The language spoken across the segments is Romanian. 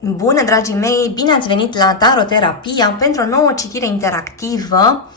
Bună, dragii mei! Bine ați venit la Taroterapia pentru o nouă citire interactivă.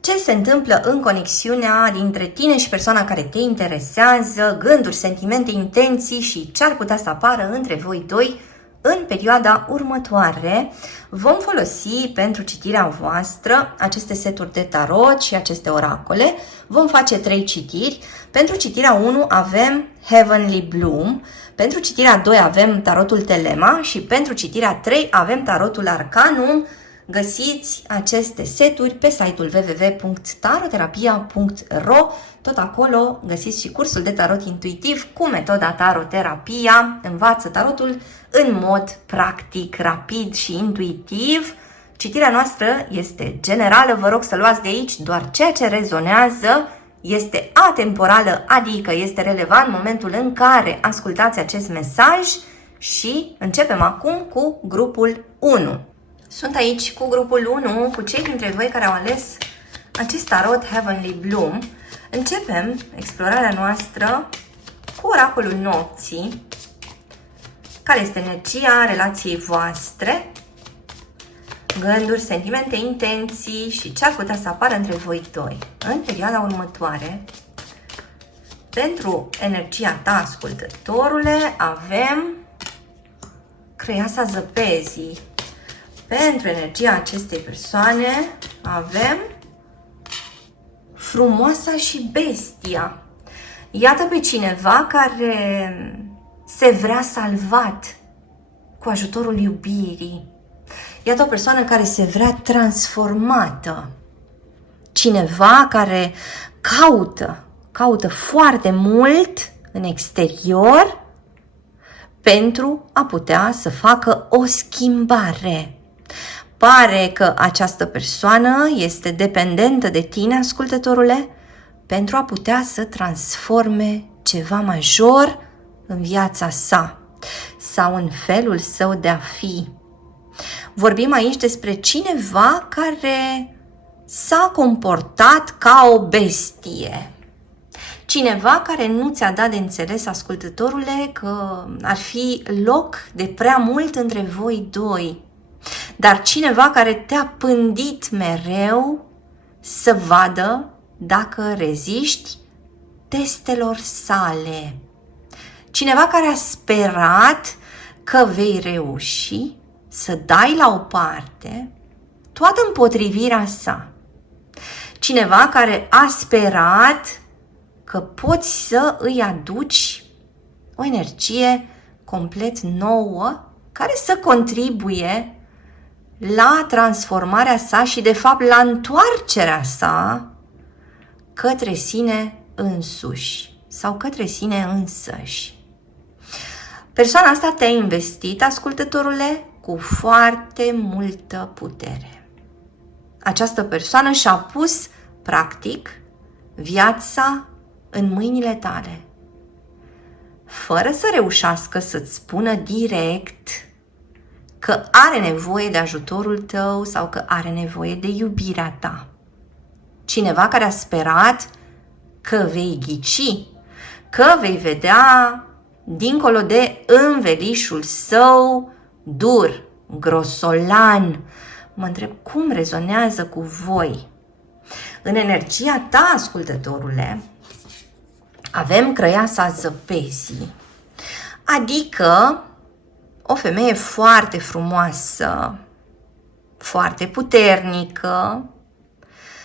Ce se întâmplă în conexiunea dintre tine și persoana care te interesează, gânduri, sentimente, intenții și ce ar putea să apară între voi doi în perioada următoare. Vom folosi pentru citirea voastră aceste seturi de tarot și aceste oracole. Vom face 3 citiri. Pentru citirea 1 avem Heavenly Bloom, pentru citirea 2 avem tarotul Telema și pentru citirea 3 avem tarotul Arcanum. Găsiți aceste seturi pe site-ul www.taroterapia.ro. Tot acolo găsiți și cursul de tarot intuitiv cu metoda Taroterapia. Învață tarotul în mod practic, rapid și intuitiv. Citirea noastră este generală, vă rog să luați de aici doar ceea ce rezonează. Este atemporală, adică este relevant în momentul în care ascultați acest mesaj și începem acum cu grupul 1. Sunt aici cu grupul 1, cu cei dintre voi care au ales acest tarot Heavenly Bloom. Începem explorarea noastră cu oracolul nopții, care este energia relației voastre, gânduri, sentimente, intenții și ce ar putea să apară între voi doi în perioada următoare. Pentru energia ta, ascultătorule, avem Creiasa Zăpezii. Pentru energia acestei persoane avem Frumoasa și Bestia. Iată pe cineva care se vrea salvat cu ajutorul iubirii. Iată o persoană care se vrea transformată. Cineva care caută foarte mult în exterior pentru a putea să facă o schimbare. Pare că această persoană este dependentă de tine, ascultătorule, pentru a putea să transforme ceva major în viața sa sau în felul său de a fi. Vorbim aici despre cineva care s-a comportat ca o bestie. Cineva care nu ți-a dat de înțeles, ascultătorule, că ar fi loc de prea mult între voi doi. Dar cineva care te-a pândit mereu să vadă dacă reziști testelor sale. Cineva care a sperat că vei reuși să dai la o parte toată împotrivirea sa. Cineva care a sperat că poți să îi aduci o energie complet nouă care să contribuie la transformarea sa și, de fapt, la întoarcerea sa către sine însuși sau către sine însăși. Persoana asta te-a investit, ascultătorule, cu foarte multă putere. Această persoană și-a pus, practic, viața în mâinile tale, fără să reușească să-ți spună direct că are nevoie de ajutorul tău sau că are nevoie de iubirea ta. Cineva care a sperat că vei ghici, că vei vedea dincolo de învelișul său dur, grosolan. Mă întreb cum rezonează cu voi. În energia ta, ascultătorule, avem Creiasa Zăpezii, adică o femeie foarte frumoasă, foarte puternică,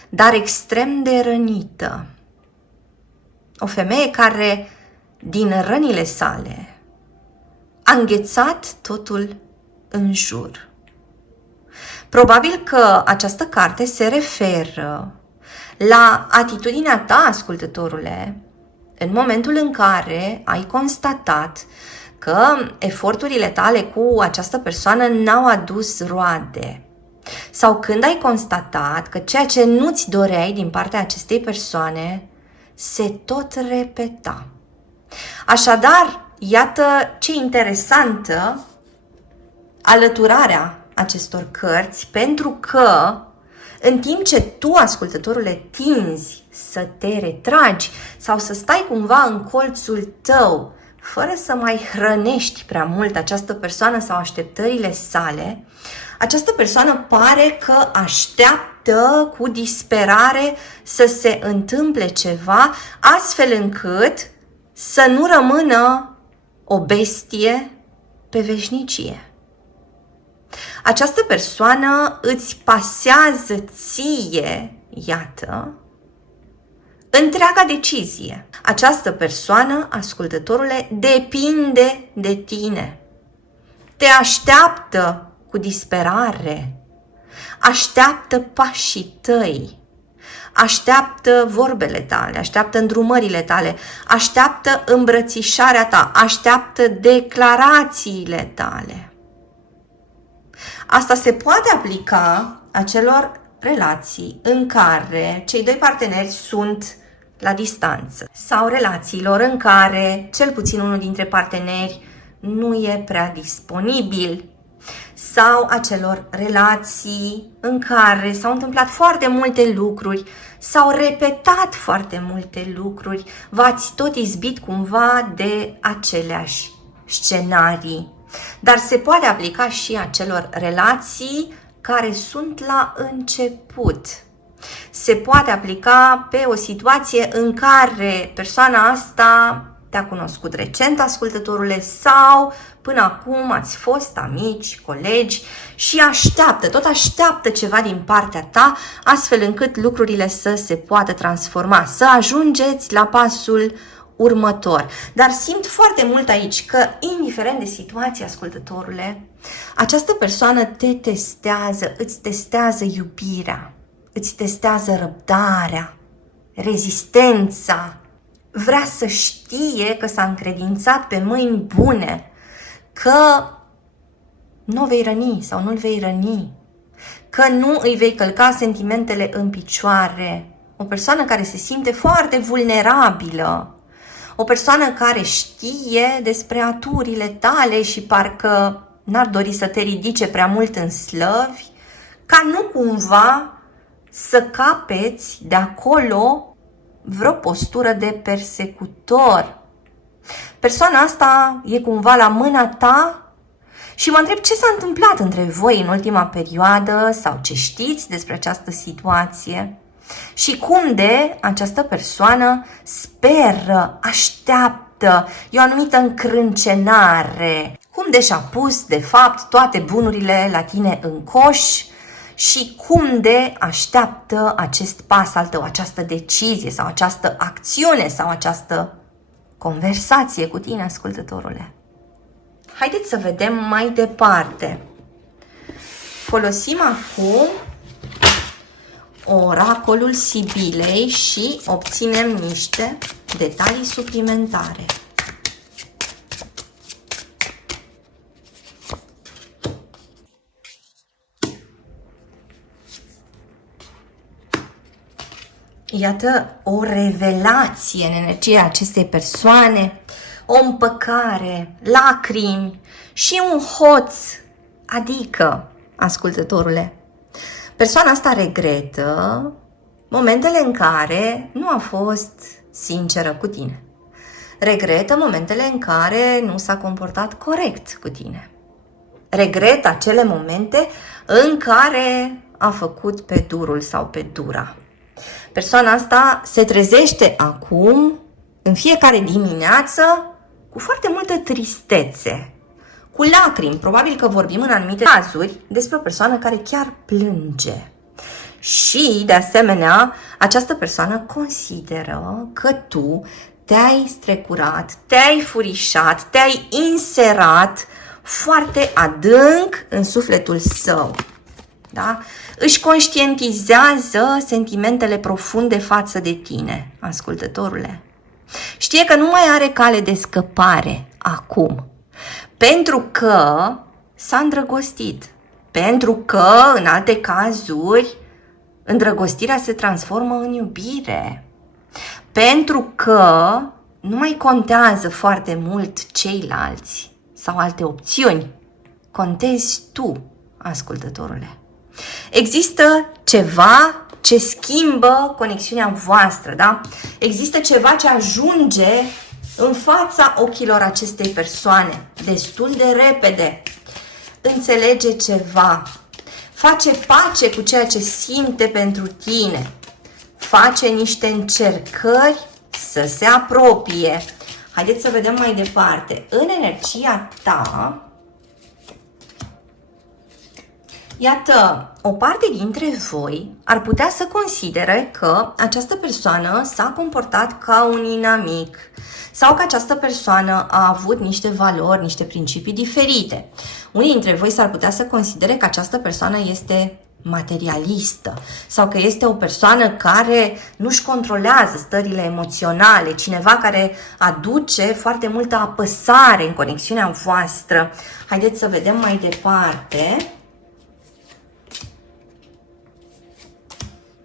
dar extrem de rănită. O femeie care, din rănile sale, a înghețat totul în jur. Probabil că această carte se referă la atitudinea ta, ascultătorule, în momentul în care ai constatat că eforturile tale cu această persoană n-au adus roade. Sau când ai constatat că ceea ce nu-ți doreai din partea acestei persoane se tot repeta. Așadar, iată ce interesantă alăturarea acestor cărți, pentru că în timp ce tu, ascultătorule, tinzi să te retragi sau să stai cumva în colțul tău fără să mai hrănești prea mult această persoană sau așteptările sale, această persoană pare că așteaptă cu disperare să se întâmple ceva, astfel încât să nu rămână o bestie pe veșnicie. Această persoană îți pasează ție, iată, întreaga decizie. Această persoană, ascultătorule, depinde de tine. Te așteaptă cu disperare, așteaptă pașii tăi, așteaptă vorbele tale, așteaptă îndrumările tale, așteaptă îmbrățișarea ta, așteaptă declarațiile tale. Asta se poate aplica acelor relații în care cei doi parteneri sunt la distanță sau relațiilor în care cel puțin unul dintre parteneri nu e prea disponibil sau acelor relații în care s-au întâmplat foarte multe lucruri, s-au repetat foarte multe lucruri, v-ați tot izbit cumva de aceleași scenarii. Dar se poate aplica și acelor relații care sunt la început. Se poate aplica pe o situație în care persoana asta te-a cunoscut recent, ascultătorule, sau până acum ați fost amici, colegi și tot așteaptă ceva din partea ta, astfel încât lucrurile să se poată transforma, să ajungeți la pasul următor. Dar simt foarte mult aici că, indiferent de situație, ascultătorule, această persoană te testează, îți testează iubirea, îți testează răbdarea, rezistența, vrea să știe că s-a încredințat pe mâini bune, că nu o vei răni sau nu-l vei răni, că nu îi vei călca sentimentele în picioare. O persoană care se simte foarte vulnerabilă, o persoană care știe despre aturile tale și parcă n-ar dori să te ridice prea mult în slăvi, ca nu cumva să capeți de acolo vreo postură de persecutor. Persoana asta e cumva la mâna ta și mă întreb ce s-a întâmplat între voi în ultima perioadă sau ce știți despre această situație și cum de această persoană speră, așteaptă, e o anumită încrâncenare, cum de și-a pus de fapt toate bunurile la tine în coș și cum de așteaptă acest pas al tău, această decizie sau această acțiune sau această conversație cu tine, ascultătorule. Haideți să vedem mai departe. Folosim acum oracolul Sibilei și obținem niște detalii suplimentare. Iată o revelație în energia acestei persoane, o împăcare, lacrimi și un hoț, adică, ascultătorule, persoana asta regretă momentele în care nu a fost sinceră cu tine. Regretă momentele în care nu s-a comportat corect cu tine. Regretă acele momente în care a făcut pe durul sau pe dura. Persoana asta se trezește acum, în fiecare dimineață, cu foarte multă tristețe, cu lacrimi. Probabil că vorbim în anumite cazuri despre o persoană care chiar plânge. Și, de asemenea, această persoană consideră că tu te-ai strecurat, te-ai furișat, te-ai inserat foarte adânc în sufletul său. Da? Își conștientizează sentimentele profunde față de tine, ascultătorule. Știe că nu mai are cale de scăpare acum, pentru că s-a îndrăgostit, pentru că, în alte cazuri, îndrăgostirea se transformă în iubire, pentru că nu mai contează foarte mult ceilalți sau alte opțiuni, contezi tu, ascultătorule. Există ceva ce schimbă conexiunea voastră, da? Există ceva ce ajunge în fața ochilor acestei persoane, destul de repede, înțelege ceva, face pace cu ceea ce simte pentru tine, face niște încercări să se apropie. Haideți să vedem mai departe. În energia ta, iată, o parte dintre voi ar putea să considere că această persoană s-a comportat ca un inamic sau că această persoană a avut niște valori, niște principii diferite. Unii dintre voi s-ar putea să considere că această persoană este materialistă sau că este o persoană care nu-și controlează stările emoționale, cineva care aduce foarte multă apăsare în conexiunea voastră. Haideți să vedem mai departe.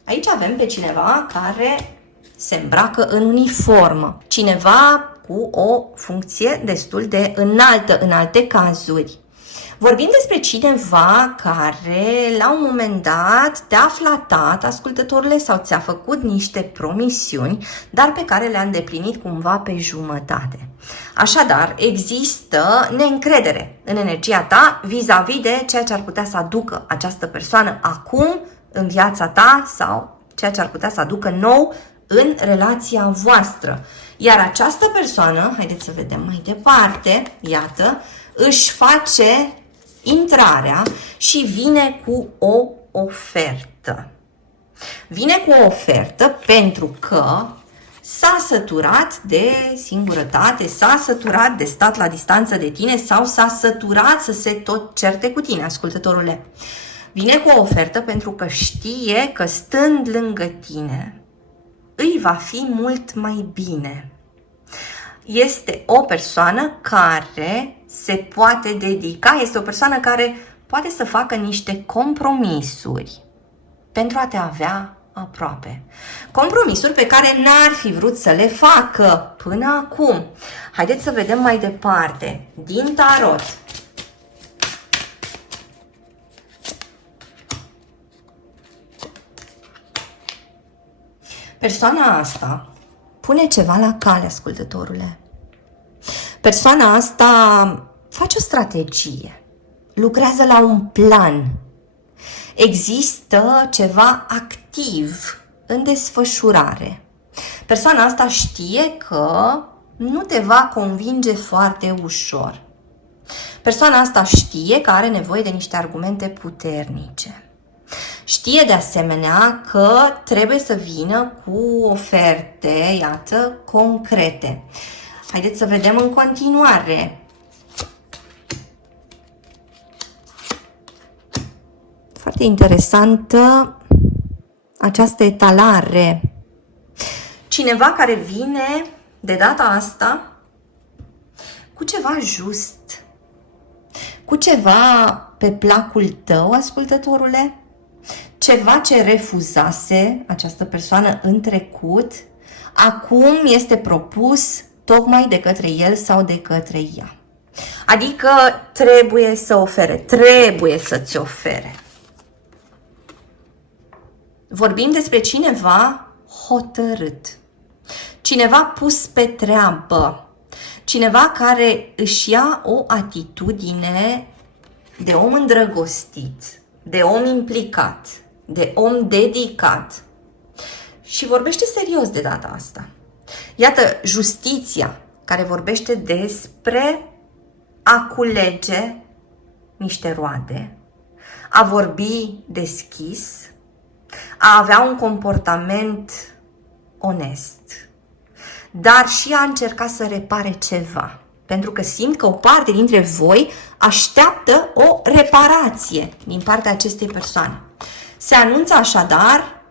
Aici avem pe cineva care se îmbracă în uniformă, cineva cu o funcție destul de înaltă în alte cazuri. Vorbim despre cineva care la un moment dat te-a flatat, ascultătorule, sau ți-a făcut niște promisiuni, dar pe care le-a îndeplinit cumva pe jumătate. Așadar, există neîncredere în energia ta vis-a-vis de ceea ce ar putea să aducă această persoană acum în viața ta sau ceea ce ar putea să aducă nou în relația voastră. Iar această persoană, haideți să vedem mai departe, iată, își face intrarea și vine cu o ofertă. Vine cu o ofertă pentru că s-a săturat de singurătate, s-a săturat de stat la distanță de tine sau s-a săturat să se tot certe cu tine, ascultătorule. Vine cu o ofertă pentru că știe că stând lângă tine îi va fi mult mai bine. Este o persoană care se poate dedica, este o persoană care poate să facă niște compromisuri pentru a te avea aproape. Compromisuri pe care n-ar fi vrut să le facă până acum. Haideți să vedem mai departe din tarot. Persoana asta pune ceva la cale, ascultătorule. Persoana asta face o strategie, lucrează la un plan. Există ceva activ în desfășurare. Persoana asta știe că nu te va convinge foarte ușor. Persoana asta știe că are nevoie de niște argumente puternice. Știe de asemenea că trebuie să vină cu oferte, iată, concrete. Haideți să vedem în continuare. Foarte interesantă această etalare. Cineva care vine de data asta cu ceva just, cu ceva pe placul tău, ascultătorule, ceva ce refuzase această persoană în trecut, acum este propus tocmai de către el sau de către ea. Adică trebuie să ofere, trebuie să-ți ofere. Vorbim despre cineva hotărât, cineva pus pe treabă, cineva care își ia o atitudine de om îndrăgostit, de om implicat, de om dedicat și vorbește serios de data asta. Iată, justiția care vorbește despre a culege niște roade, a vorbi deschis, a avea un comportament onest, dar și a încerca să repare ceva. Pentru că simt că o parte dintre voi așteaptă o reparație din partea acestei persoane. Se anunță așadar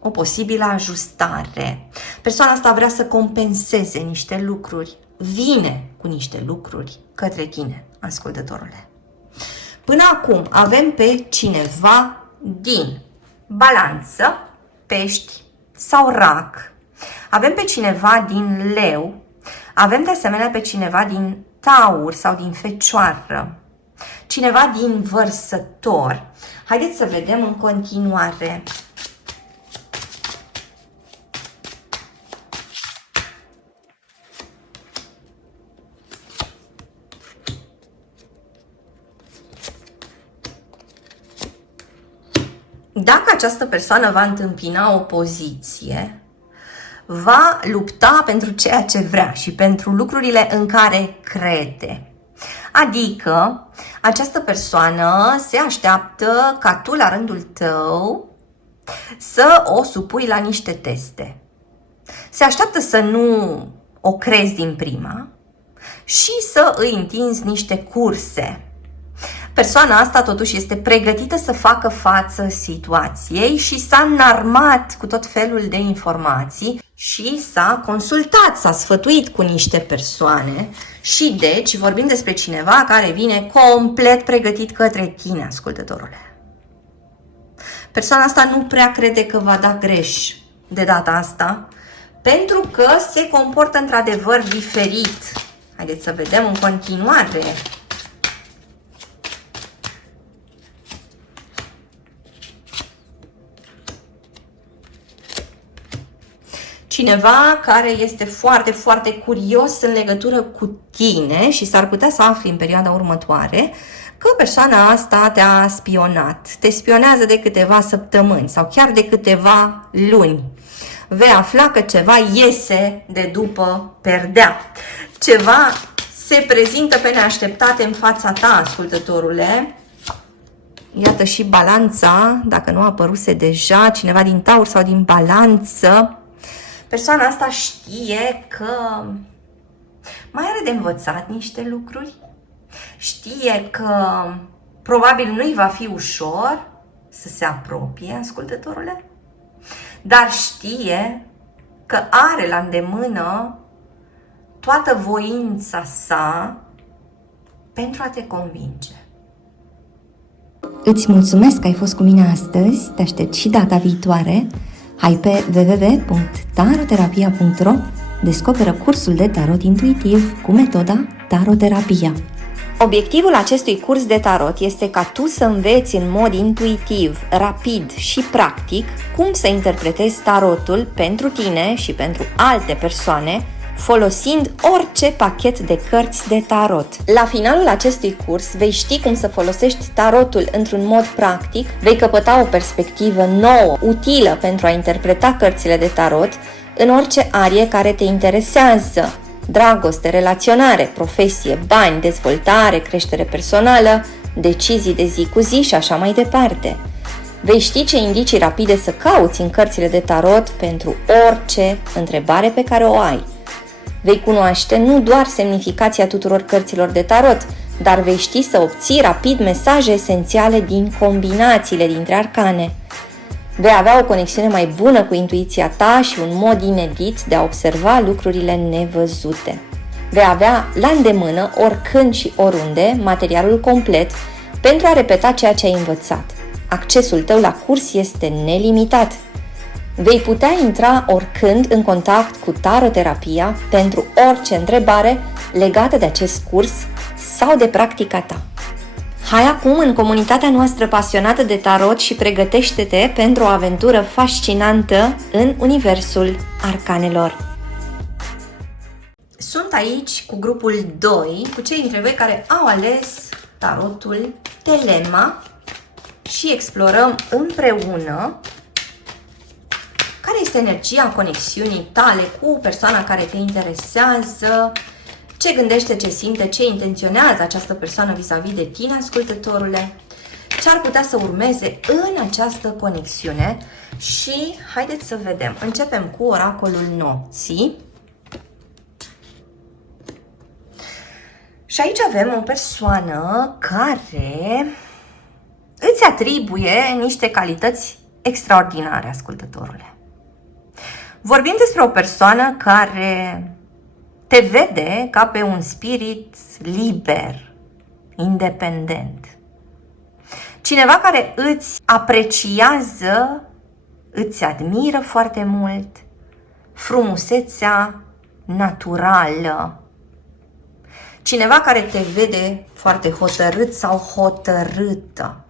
o posibilă ajustare. Persoana asta vrea să compenseze niște lucruri, vine cu niște lucruri către tine, ascultătorule. Până acum avem pe cineva din Balanță, Pești sau Rac. Avem pe cineva din Leu. Avem de asemenea pe cineva din Taur sau din Fecioară. Cineva din Vărsător. Haideți să vedem în continuare. Dacă această persoană va întâmpina opoziție, va lupta pentru ceea ce vrea și pentru lucrurile în care crede. Adică, această persoană se așteaptă ca tu, la rândul tău, să o supui la niște teste. Se așteaptă să nu o crezi din prima și să îi întinzi niște curse. Persoana asta totuși este pregătită să facă față situației și s-a înarmat cu tot felul de informații și s-a consultat, s-a sfătuit cu niște persoane și deci vorbim despre cineva care vine complet pregătit către tine, ascultătorule. Persoana asta nu prea crede că va da greș de data asta, pentru că se comportă într-adevăr diferit. Haideți să vedem în continuare. Cineva care este foarte, foarte curios în legătură cu tine și s-ar putea să afli în perioada următoare că persoana asta te-a spionat. Te spionează de câteva săptămâni sau chiar de câteva luni. Vei afla că ceva iese de după perdea. Ceva se prezintă pe neașteptate în fața ta, ascultătorule. Iată și balanța, dacă nu a apăruse deja, cineva din Taur sau din Balanță. Persoana asta știe că mai are de învățat niște lucruri. Știe că probabil nu-i va fi ușor să se apropie, ascultătorule, dar știe că are la îndemână toată voința sa pentru a te convinge. Îți mulțumesc că ai fost cu mine astăzi, te aștept și data viitoare. Hai pe www.taroterapia.ro, descoperă cursul de tarot intuitiv cu metoda Taroterapia. Obiectivul acestui curs de tarot este ca tu să înveți în mod intuitiv, rapid și practic cum să interpretezi tarotul pentru tine și pentru alte persoane, folosind orice pachet de cărți de tarot. La finalul acestui curs vei ști cum să folosești tarotul într-un mod practic, vei căpăta o perspectivă nouă, utilă pentru a interpreta cărțile de tarot în orice arie care te interesează: dragoste, relaționare, profesie, bani, dezvoltare, creștere personală, decizii de zi cu zi și așa mai departe. Vei ști ce indicii rapide să cauți în cărțile de tarot pentru orice întrebare pe care o ai. Vei cunoaște nu doar semnificația tuturor cărților de tarot, dar vei ști să obții rapid mesaje esențiale din combinațiile dintre arcane. Vei avea o conexiune mai bună cu intuiția ta și un mod inedit de a observa lucrurile nevăzute. Vei avea la îndemână, oricând și oriunde, materialul complet pentru a repeta ceea ce ai învățat. Accesul tău la curs este nelimitat. Vei putea intra oricând în contact cu Taroterapia pentru orice întrebare legată de acest curs sau de practica ta. Hai acum în comunitatea noastră pasionată de tarot și pregătește-te pentru o aventură fascinantă în universul arcanelor. Sunt aici cu grupul 2, cu cei dintre voi care au ales tarotul Telema și explorăm împreună care este energia conexiunii tale cu persoana care te interesează, ce gândește, ce simte, ce intenționează această persoană vis-a-vis de tine, ascultătorule, ce ar putea să urmeze în această conexiune. Și haideți să vedem. Începem cu oracolul nopții. Și aici avem o persoană care îți atribuie niște calități extraordinare, ascultătorule. Vorbim despre o persoană care te vede ca pe un spirit liber, independent. Cineva care îți apreciază, îți admiră foarte mult frumusețea naturală. Cineva care te vede foarte hotărât sau hotărâtă.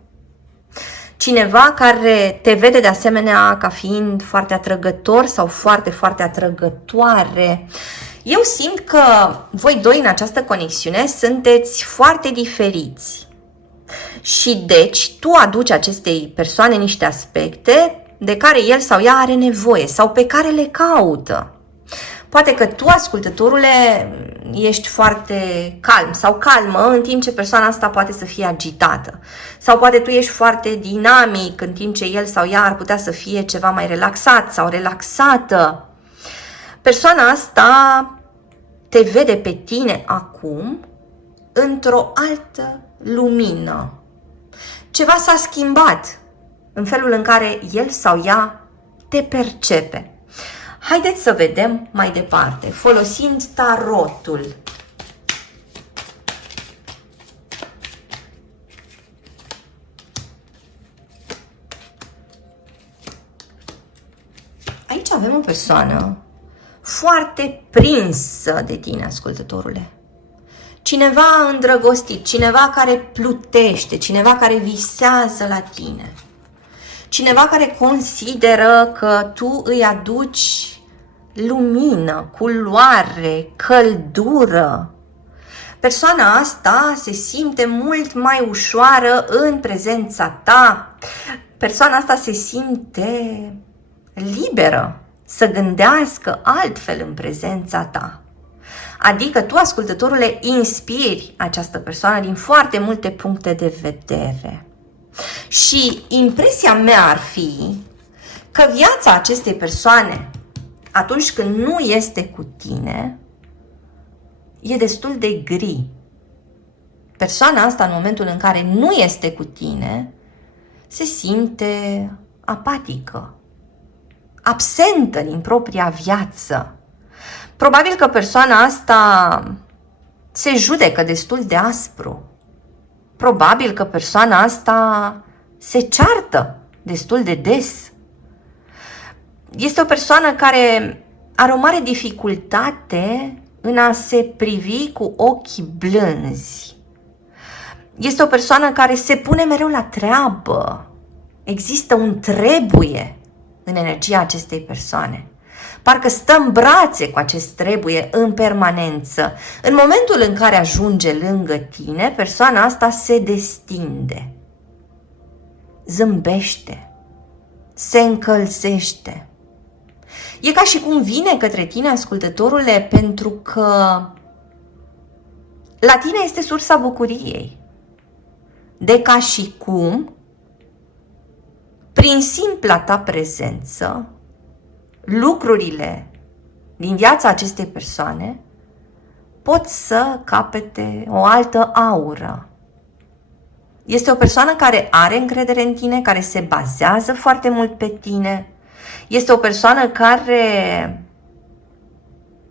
Cineva care te vede de asemenea ca fiind foarte atrăgător sau foarte, foarte atrăgătoare. Eu simt că voi doi în această conexiune sunteți foarte diferiți. Și deci tu aduci acestei persoane niște aspecte de care el sau ea are nevoie sau pe care le caută. Poate că tu, ascultătorule, ești foarte calm sau calmă, în timp ce persoana asta poate să fie agitată. Sau poate tu ești foarte dinamic, în timp ce el sau ea ar putea să fie ceva mai relaxat sau relaxată. Persoana asta te vede pe tine acum într-o altă lumină. Ceva s-a schimbat în felul în care el sau ea te percepe. Haideți să vedem mai departe, folosind tarotul. Aici avem o persoană foarte prinsă de tine, ascultătorule. Cineva îndrăgostit, cineva care plutește, cineva care visează la tine. Cineva care consideră că tu îi aduci lumină, culoare, căldură. Persoana asta se simte mult mai ușoară în prezența ta. Persoana asta se simte liberă să gândească altfel în prezența ta. Adică tu, ascultătorule, inspiri această persoană din foarte multe puncte de vedere. Și impresia mea ar fi că viața acestei persoane, atunci când nu este cu tine, e destul de gri. Persoana asta, în momentul în care nu este cu tine, se simte apatică, absentă din propria viață. Probabil că persoana asta se judecă destul de aspru. Probabil că persoana asta se ceartă destul de des. Este o persoană care are o mare dificultate în a se privi cu ochi blânzi. Este o persoană care se pune mereu la treabă. Există un trebuie în energia acestei persoane. Parcă stă în brațe cu acest trebuie în permanență. În momentul în care ajunge lângă tine, persoana asta se destinde, zâmbește, se încălzește. E ca și cum vine către tine, ascultătorule, pentru că la tine este sursa bucuriei. De ca și cum, prin simpla ta prezență, lucrurile din viața acestei persoane pot să capete o altă aură. Este o persoană care are încredere în tine, care se bazează foarte mult pe tine. Este o persoană care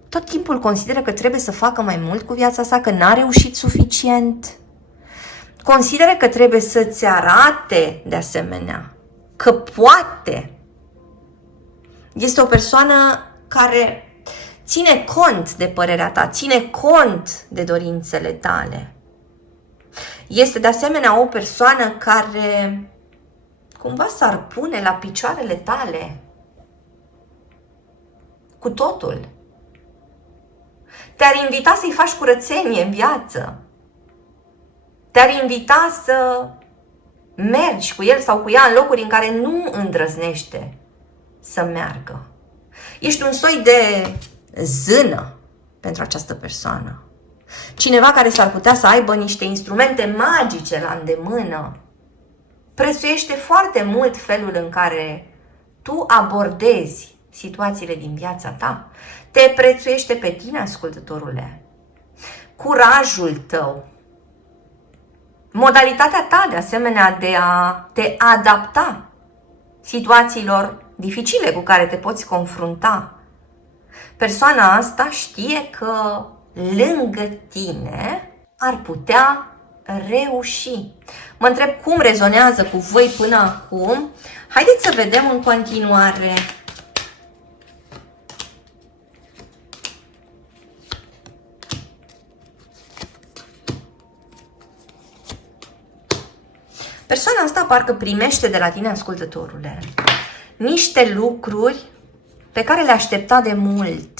tot timpul consideră că trebuie să facă mai mult cu viața sa, că n-a reușit suficient. Consideră că trebuie să-ți arate, de asemenea, că poate. Este o persoană care ține cont de părerea ta, ține cont de dorințele tale. Este de asemenea o persoană care cumva s-ar pune la picioarele tale cu totul. Te-ar invita să-i faci curățenie în viață. Te-ar invita să mergi cu el sau cu ea în locuri în care nu îndrăznește să meargă. Ești un soi de zână pentru această persoană. Cineva care s-ar putea să aibă niște instrumente magice la îndemână. Prețuiește foarte mult felul în care tu abordezi situațiile din viața ta. Te prețuiește pe tine, ascultătorule. Curajul tău. Modalitatea ta, de asemenea, de a te adapta situațiilor dificile cu care te poți confrunta. Persoana asta știe că lângă tine ar putea reuși. Mă întreb cum rezonează cu voi până acum. Haideți să vedem în continuare. Persoana asta parcă primește de la tine, ascultătorule, niște lucruri pe care le aștepta de mult.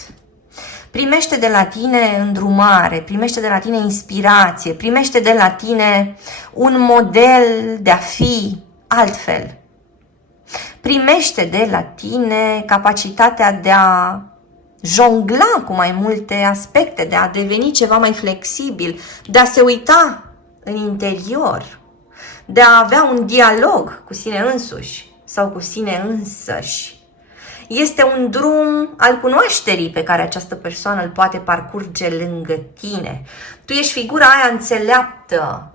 Primește de la tine îndrumare, primește de la tine inspirație, primește de la tine un model de a fi altfel. Primește de la tine capacitatea de a jongla cu mai multe aspecte, de a deveni ceva mai flexibil, de a se uita în interior, de a avea un dialog cu sine însuși sau cu sine însăși. Este un drum al cunoașterii pe care această persoană îl poate parcurge lângă tine. Tu ești figura aia înțeleaptă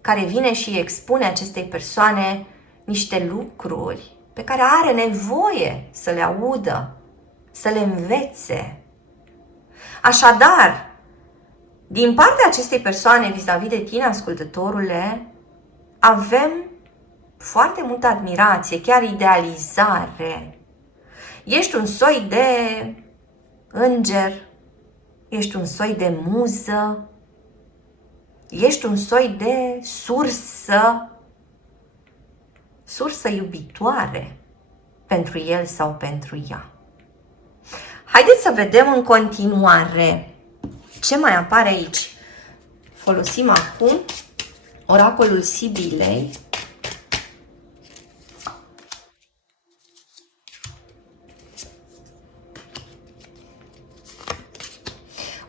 care vine și expune acestei persoane niște lucruri pe care are nevoie să le audă, să le învețe. Așadar, din partea acestei persoane vis-a-vis de tine, ascultătorule, avem foarte multă admirație, chiar idealizare. Ești un soi de înger, ești un soi de muză, ești un soi de sursă iubitoare pentru el sau pentru ea. Haideți să vedem în continuare ce mai apare aici. Folosim acum oracolul Sibilei.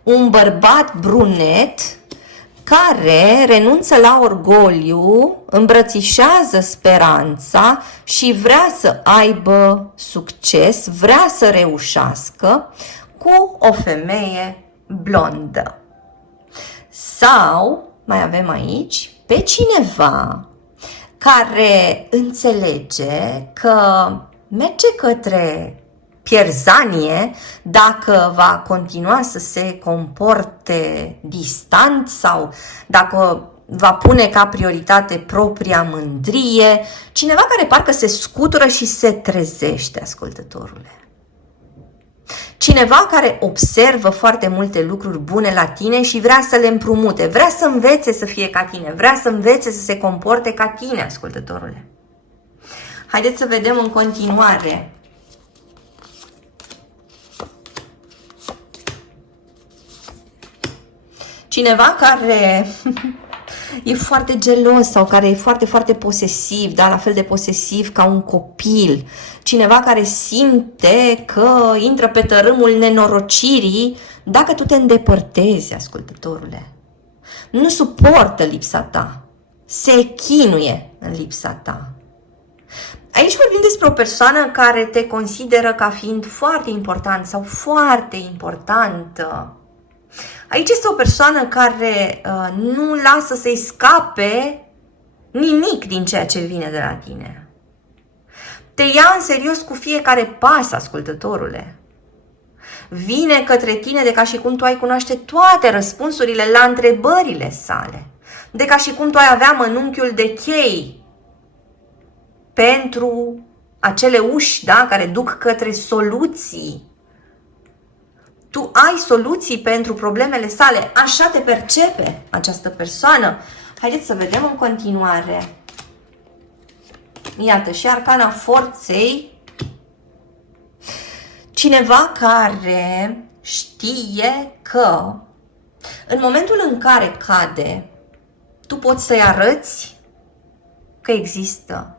Un bărbat brunet care renunță la orgoliu, îmbrățișează speranța și vrea să aibă succes, vrea să reușească cu o femeie blondă. Sau, mai avem aici, pe cineva care înțelege că merge către pierzanie dacă va continua să se comporte distant sau dacă va pune ca prioritate propria mândrie, cineva care parcă se scutură și se trezește, ascultătorule. Cineva care observă foarte multe lucruri bune la tine și vrea să le împrumute, vrea să învețe să fie ca tine, vrea să învețe să se comporte ca tine, ascultătorule. Haideți să vedem în continuare. Cineva care e foarte gelos sau care e foarte, foarte posesiv, da? La fel de posesiv ca un copil. Cineva care simte că intră pe tărâmul nenorocirii dacă tu te îndepărtezi, ascultătorule. Nu suportă lipsa ta. Se chinuie în lipsa ta. Aici vorbim despre o persoană care te consideră ca fiind foarte important sau foarte importantă. Aici este o persoană care nu lasă să-i scape nimic din ceea ce vine de la tine. Te ia în serios cu fiecare pas, ascultătorule. Vine către tine de ca și cum tu ai cunoaște toate răspunsurile la întrebările sale. De ca și cum tu ai avea mănunchiul de chei pentru acele uși, da, care duc către soluții. Tu ai soluții pentru problemele sale, așa te percepe această persoană. Haideți să vedem în continuare. Iată, și arcana forței. Cineva care știe că în momentul în care cade, tu poți să-i arăți că există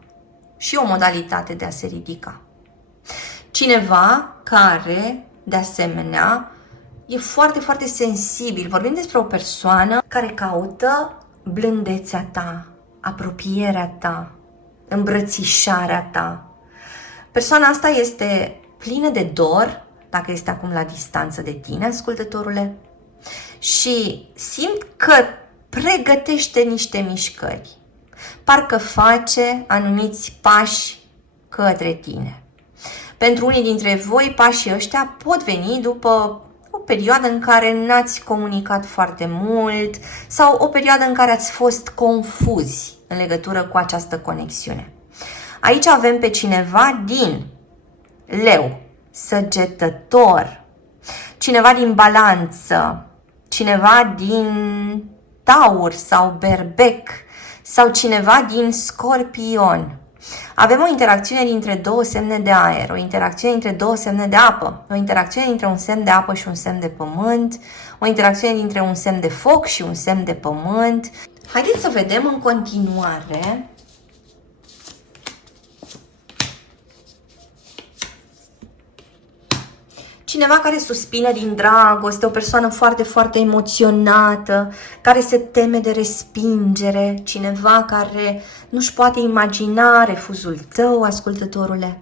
și o modalitate de a se ridica. Cineva care de asemenea, e foarte, foarte sensibil. Vorbim despre o persoană care caută blândețea ta, apropierea ta, îmbrățișarea ta. Persoana asta este plină de dor, dacă este acum la distanță de tine, ascultătorule, și simt că pregătește niște mișcări. Parcă face anumiți pași către tine. Pentru unii dintre voi, pașii ăștia pot veni după o perioadă în care n-ați comunicat foarte mult sau o perioadă în care ați fost confuzi în legătură cu această conexiune. Aici avem pe cineva din Leu, Săgetător, cineva din Balanță, cineva din Taur sau Berbec sau cineva din Scorpion. Avem o interacțiune dintre două semne de aer, o interacțiune dintre două semne de apă, o interacțiune dintre un semn de apă și un semn de pământ, o interacțiune dintre un semn de foc și un semn de pământ. Haideți să vedem în continuare cineva care suspină din dragoste, o persoană foarte, foarte emoționată, care se teme de respingere, cineva care nu-și poate imagina refuzul tău, ascultătorule,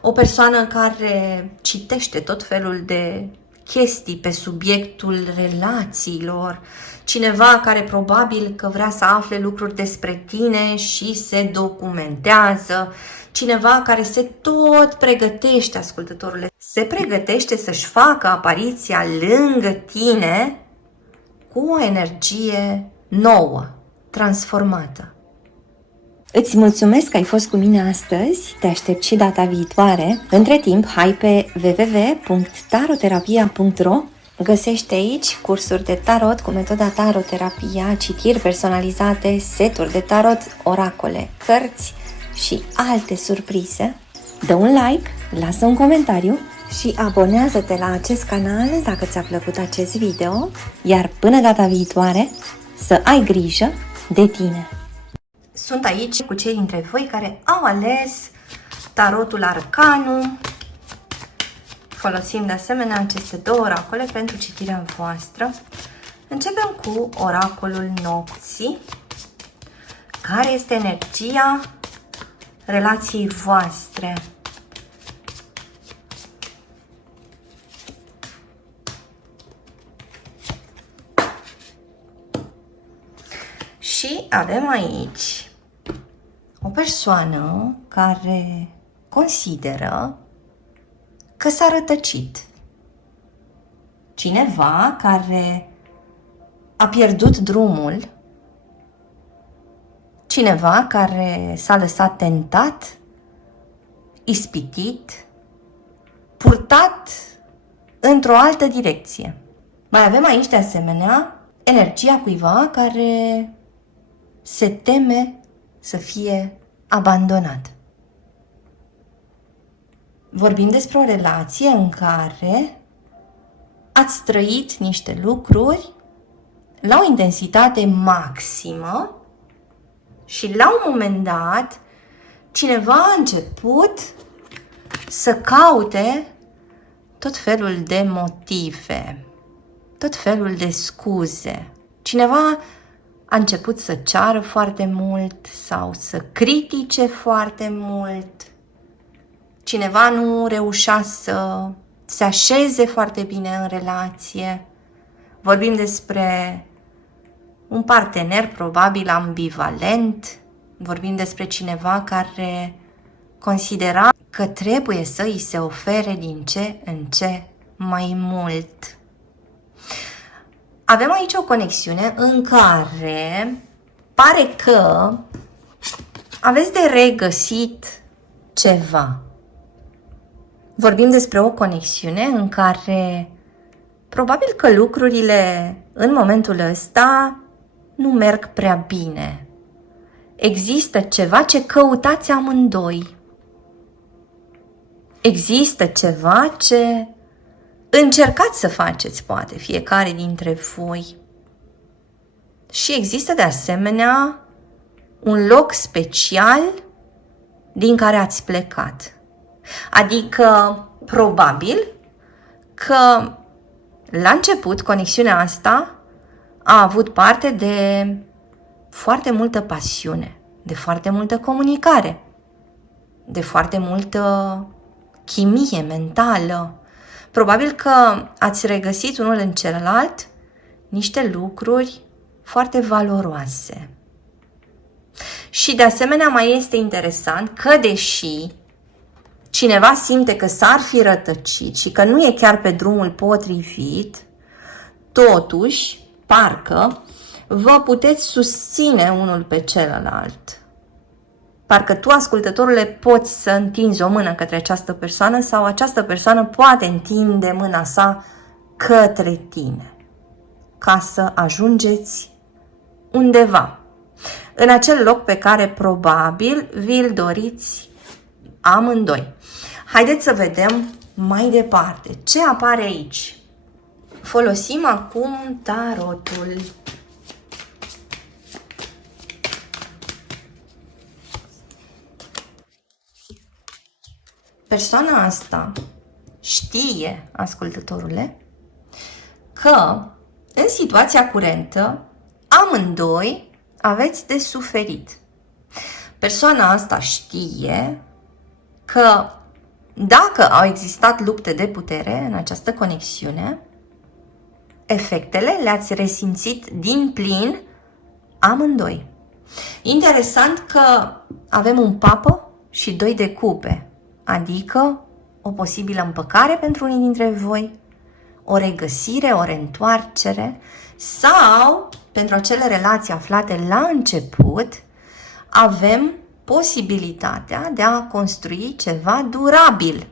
o persoană care citește tot felul de chestii pe subiectul relațiilor, cineva care probabil că vrea să afle lucruri despre tine și se documentează, cineva care se tot pregătește, ascultătorule, se pregătește să-și facă apariția lângă tine cu o energie nouă, transformată. Îți mulțumesc că ai fost cu mine astăzi, te aștept și data viitoare. Între timp, hai pe www.taroterapia.ro. Găsești aici cursuri de tarot cu metoda taroterapia, citiri personalizate, seturi de tarot, oracole, cărți și alte surprize. Dă un like, lasă un comentariu și abonează-te la acest canal dacă ți-a plăcut acest video, iar până data viitoare să ai grijă de tine. Sunt aici cu cei dintre voi care au ales tarotul Arcanum. Folosim de asemenea aceste două oracole pentru citirea voastră. Începem cu oracolul nopții, care este energia relației voastre. Și avem aici o persoană care consideră că s-a rătăcit. Cineva care a pierdut drumul, cineva care s-a lăsat tentat, ispitit, purtat într-o altă direcție. Mai avem aici de asemenea energia cuiva care se teme să fie abandonat. Vorbim despre o relație în care ați trăit niște lucruri la o intensitate maximă și la un moment dat cineva a început să caute tot felul de motive, tot felul de scuze. Cineva a început să ceară foarte mult sau să critique foarte mult. Cineva nu reușea să se așeze foarte bine în relație. Vorbim despre un partener probabil ambivalent. Vorbim despre cineva care considera că trebuie să îi se ofere din ce în ce mai mult. Avem aici o conexiune în care pare că aveți de regăsit ceva. Vorbim despre o conexiune în care probabil că lucrurile în momentul ăsta nu merg prea bine. Există ceva ce căutați amândoi. Există ceva ce încercați să faceți, poate, fiecare dintre voi. Și există de asemenea un loc special din care ați plecat. Adică, probabil că la început conexiunea asta a avut parte de foarte multă pasiune, de foarte multă comunicare, de foarte multă chimie mentală. Probabil că ați regăsit unul în celălalt niște lucruri foarte valoroase. Și de asemenea mai este interesant că deși cineva simte că s-ar fi rătăcit și că nu e chiar pe drumul potrivit, totuși, parcă vă puteți susține unul pe celălalt. Parcă tu, ascultătorule, poți să întinzi o mână către această persoană sau această persoană poate întinde mâna sa către tine ca să ajungeți undeva. în acel loc pe care probabil vi-l doriți amândoi. Haideți să vedem mai departe ce apare aici. Folosim acum tarotul. Persoana asta știe, ascultătorule, că în situația curentă amândoi aveți de suferit. Persoana asta știe că dacă au existat lupte de putere în această conexiune, efectele le-ați resimțit din plin amândoi. Interesant că avem un papă și 2 de cupe, adică o posibilă împăcare pentru unii dintre voi, o regăsire, o reîntoarcere sau, pentru acele relații aflate la început, avem posibilitatea de a construi ceva durabil.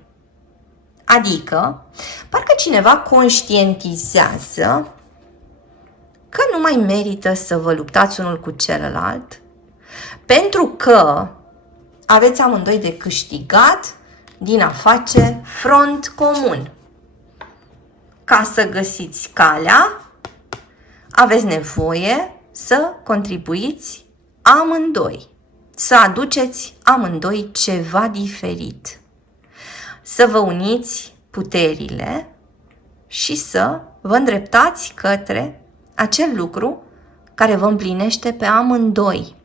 Adică, parcă cineva conștientizează că nu mai merită să vă luptați unul cu celălalt, pentru că aveți amândoi de câștigat din a face front comun. Ca să găsiți calea, aveți nevoie să contribuiți amândoi, să aduceți amândoi ceva diferit, să vă uniți puterile și să vă îndreptați către acel lucru care vă împlinește pe amândoi.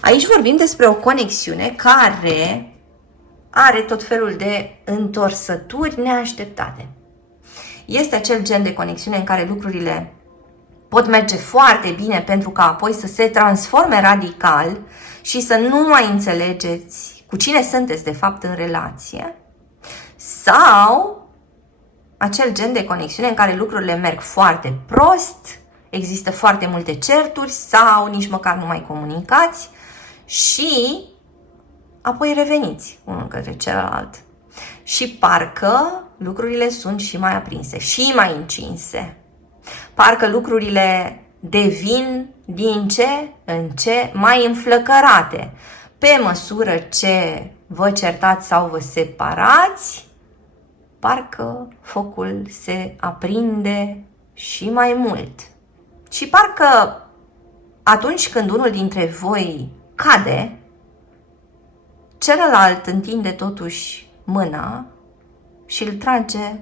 Aici vorbim despre o conexiune care are tot felul de întorsături neașteptate. Este acel gen de conexiune în care lucrurile pot merge foarte bine pentru ca apoi să se transforme radical și să nu mai înțelegeți cu cine sunteți de fapt în relație, sau acel gen de conexiune în care lucrurile merg foarte prost, există foarte multe certuri sau nici măcar nu mai comunicați și apoi reveniți unul către celălalt. Și parcă lucrurile sunt și mai aprinse, și mai încinse. Parcă lucrurile devin din ce în ce mai înflăcărate. Pe măsură ce vă certați sau vă separați, parcă focul se aprinde și mai mult. Și parcă atunci când unul dintre voi cade, celălalt întinde totuși mâna și îl trage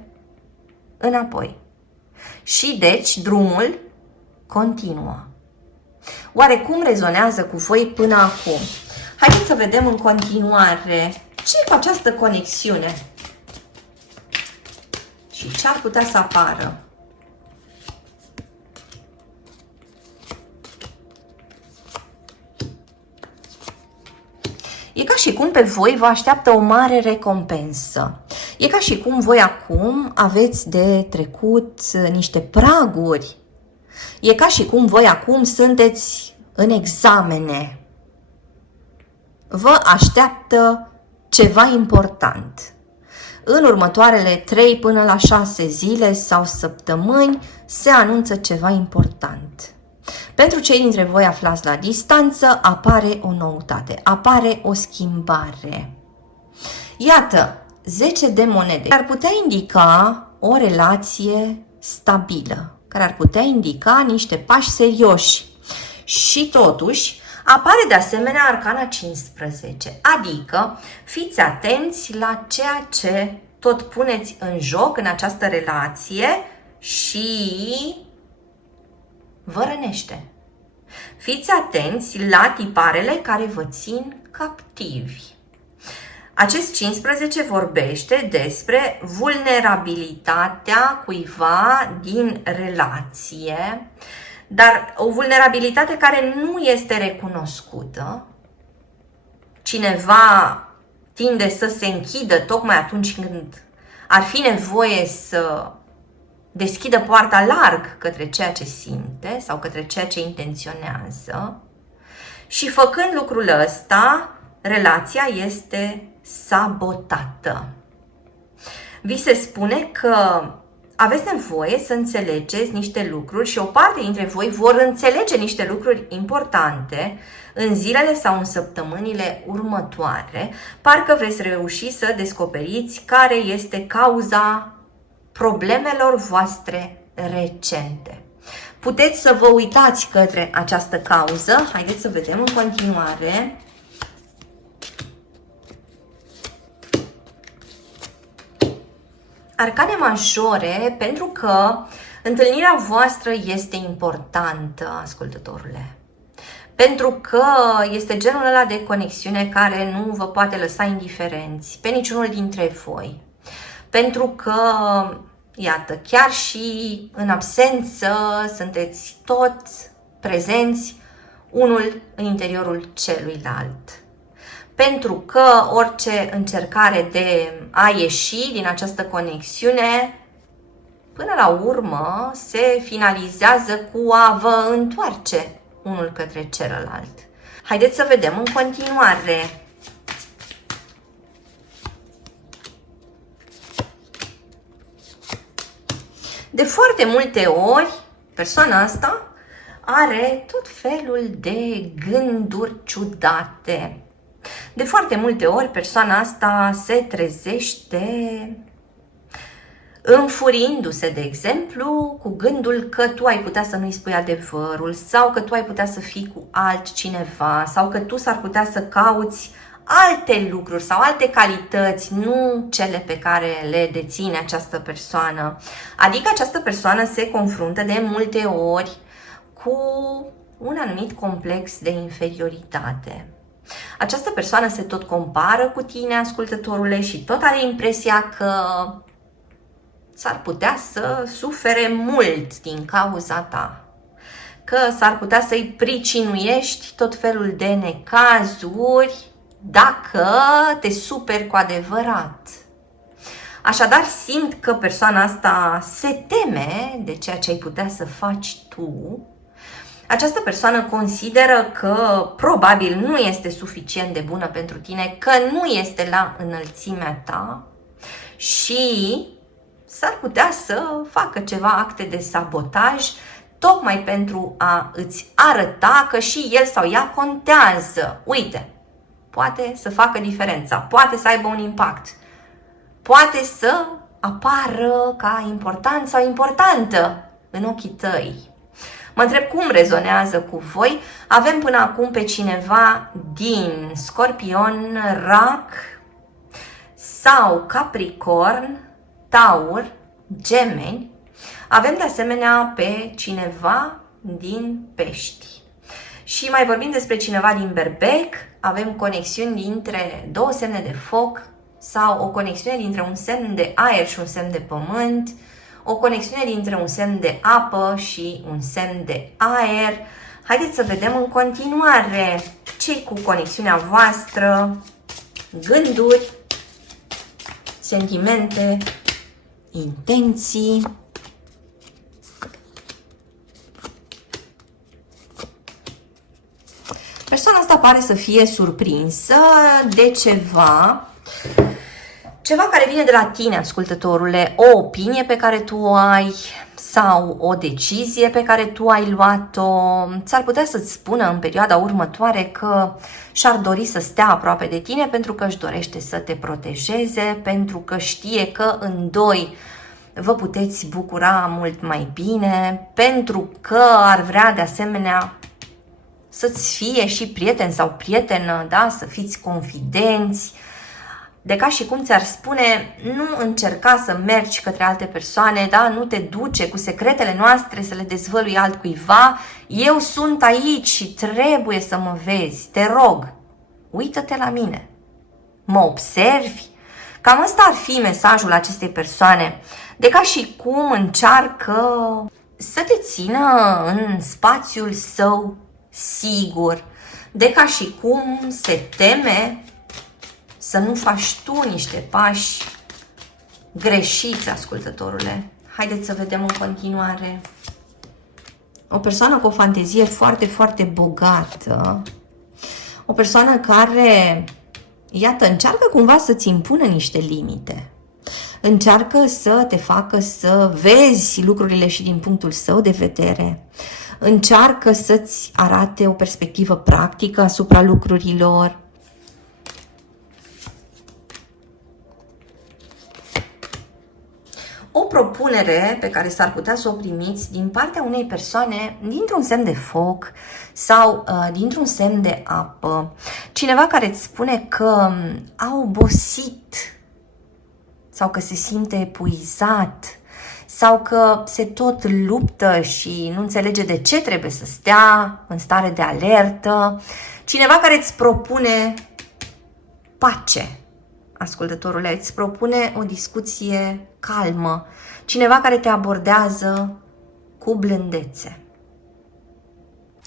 înapoi. Și deci drumul continuă. Oare cum rezonează cu voi până acum? Haideți să vedem în continuare ce e cu această conexiune și ce ar putea să apară. E ca și cum pe voi vă așteaptă o mare recompensă. E ca și cum voi acum aveți de trecut niște praguri. E ca și cum voi acum sunteți în examene. Vă așteaptă ceva important. În următoarele 3 până la 6 zile sau săptămâni se anunță ceva important. Pentru cei dintre voi aflați la distanță, apare o noutate, apare o schimbare. Iată, 10 de monede, care ar putea indica o relație stabilă, care ar putea indica niște pași serioși. Și totuși, apare de asemenea arcana 15, adică fiți atenți la ceea ce tot puneți în joc în această relație și vă rănește. Fiți atenți la tiparele care vă țin captivi. Acest 15 vorbește despre vulnerabilitatea cuiva din relație, dar o vulnerabilitate care nu este recunoscută. Cineva tinde să se închidă tocmai atunci când ar fi nevoie să deschidă poarta larg către ceea ce simte sau către ceea ce intenționează. Și făcând lucrul ăsta, relația este sabotată. Vi se spune că aveți nevoie să înțelegeți niște lucruri și o parte dintre voi vor înțelege niște lucruri importante în zilele sau în săptămânile următoare. Parcă veți reuși să descoperiți care este cauza problemelor voastre recente. Puteți să vă uitați către această cauză. Haideți să vedem în continuare. Arcane majore, pentru că întâlnirea voastră este importantă, ascultătorule. Pentru că este genul ăla de conexiune care nu vă poate lăsa indiferenți pe niciunul dintre voi. Pentru că, iată, chiar și în absență sunteți tot prezenți unul în interiorul celuilalt. Pentru că orice încercare de a ieși din această conexiune, până la urmă, se finalizează cu a vă întoarce unul către celălalt. Haideți să vedem în continuare. De foarte multe ori, persoana asta are tot felul de gânduri ciudate. De foarte multe ori, persoana asta se trezește înfuriindu-se, de exemplu, cu gândul că tu ai putea să nu-i spui adevărul sau că tu ai putea să fii cu altcineva sau că tu s-ar putea să cauți alte lucruri sau alte calități, nu cele pe care le deține această persoană. Adică această persoană se confruntă de multe ori cu un anumit complex de inferioritate. Această persoană se tot compară cu tine, ascultătorule, și tot are impresia că s-ar putea să sufere mult din cauza ta, că s-ar putea să-i pricinuiești tot felul de necazuri dacă te superi cu adevărat. Așadar, simt că persoana asta se teme de ceea ce ai putea să faci tu. Această persoană consideră că probabil nu este suficient de bună pentru tine, că nu este la înălțimea ta și s-ar putea să facă ceva acte de sabotaj tocmai pentru a îți arăta că și el sau ea contează. Uite, poate să facă diferența, poate să aibă un impact, poate să apară ca important sau importantă în ochii tăi. Mă întreb cum rezonează cu voi. Avem până acum pe cineva din Scorpion, Rac sau Capricorn, Taur, Gemeni. Avem de asemenea pe cineva din Pești. Și mai vorbim despre cineva din Berbec. Avem conexiuni dintre două semne de foc sau o conexiune dintre un semn de aer și un semn de pământ, o conexiune dintre un semn de apă și un semn de aer. Haideți să vedem în continuare ce-i cu conexiunea voastră, gânduri, sentimente, intenții. Persoana asta pare să fie surprinsă de ceva care vine de la tine, ascultătorule, o opinie pe care tu o ai sau o decizie pe care tu ai luat-o. Ți-ar putea să-ți spună în perioada următoare că și-ar dori să stea aproape de tine pentru că își dorește să te protejeze, pentru că știe că în doi vă puteți bucura mult mai bine, pentru că ar vrea de asemenea să-ți fie și prieten sau prietenă, da? Să fiți confidenți, de ca și cum ți-ar spune, nu încerca să mergi către alte persoane, da? Nu te duce cu secretele noastre să le dezvălui altcuiva. Eu sunt aici și trebuie să mă vezi, te rog, uită-te la mine, mă observi. Cam ăsta ar fi mesajul acestei persoane, de ca și cum încearcă să te țină în spațiul său sigur, de ca și cum se teme să nu faci tu niște pași greșiți, ascultătorule. Haideți să vedem în continuare. O persoană cu o fantezie foarte, foarte bogată. O persoană care, iată, încearcă cumva să-ți impună niște limite. Încearcă să te facă să vezi lucrurile și din punctul său de vedere. Încearcă să-ți arate o perspectivă practică asupra lucrurilor. O propunere pe care s-ar putea să o primiți din partea unei persoane dintr-un semn de foc sau dintr-un semn de apă. Cineva care îți spune că a obosit sau că se simte epuizat sau că se tot luptă și nu înțelege de ce trebuie să stea în stare de alertă. Cineva care îți propune pace. Ascultătorule, îți propune o discuție calmă, cineva care te abordează cu blândețe.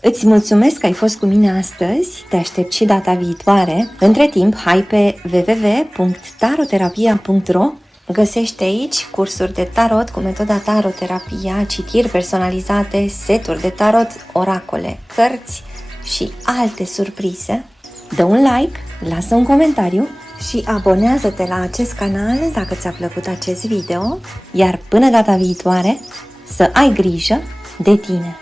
Îți mulțumesc că ai fost cu mine astăzi, te aștept și data viitoare. Între timp, hai pe www.taroterapia.ro. Găsești aici cursuri de tarot cu metoda taroterapia, citiri personalizate, seturi de tarot, oracole, cărți și alte surprize. Dă un like, lasă un comentariu și abonează-te la acest canal dacă ți-a plăcut acest video, iar până data viitoare, să ai grijă de tine!